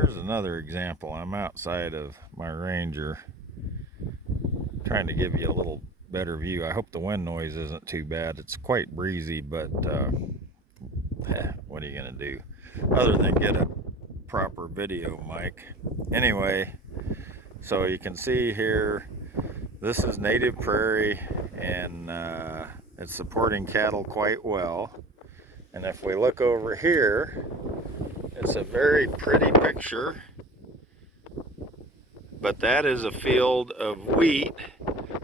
Here's another example. I'm outside of my Ranger trying to give you a little better view. I hope the wind noise isn't too bad. It's quite breezy, but what are you going to do other than get a proper video mic? Anyway, so you can see here, this is native prairie, and it's supporting cattle quite well. And if we look over here, it's a very pretty picture, but that is a field of wheat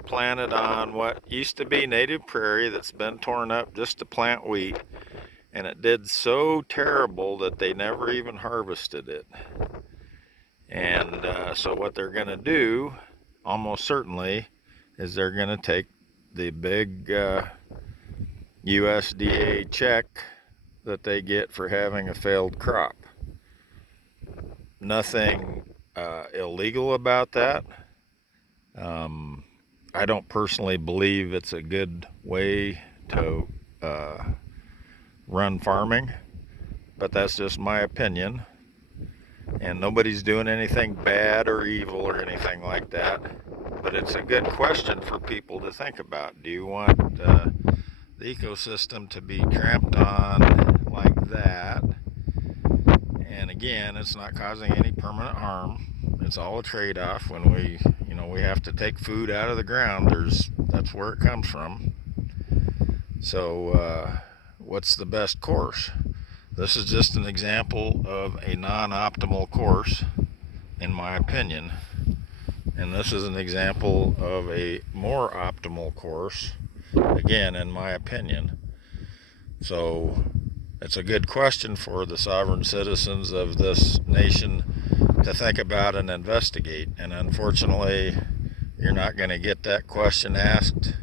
planted on what used to be native prairie that's been torn up just to plant wheat, and it did so terrible that they never even harvested it. And so what they're going to do, almost certainly, is they're going to take the big USDA check that they get for having a failed crop. Nothing illegal about that. I don't personally believe it's a good way to run farming, but that's just my opinion. And nobody's doing anything bad or evil or anything like that. But it's a good question for people to think about. Do you want the ecosystem to be tramped on like that? And again, it's not causing any permanent harm. It's all a trade-off. When we have to take food out of the ground, that's where it comes from. So what's the best course? This is just an example of a non-optimal course, in my opinion. And this is an example of a more optimal course, again, in my opinion. So it's a good question for the sovereign citizens of this nation to think about and investigate. And unfortunately, you're not going to get that question asked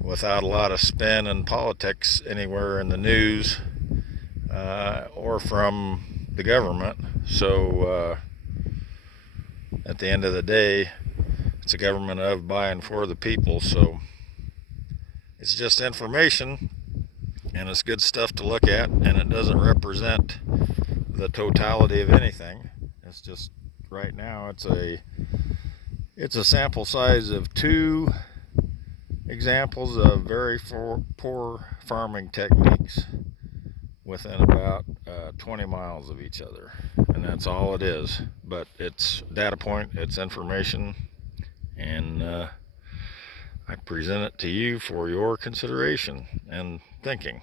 without a lot of spin and politics anywhere in the news or from the government. So at the end of the day, it's a government of, by, and for the people. So it's just information, and it's good stuff to look at, and it doesn't represent the totality of anything. It's just, right now, it's a sample size of 2 examples of very poor farming techniques within about 20 miles of each other, and that's all it is. But it's data point, it's information, and I present it to you for your consideration and thinking.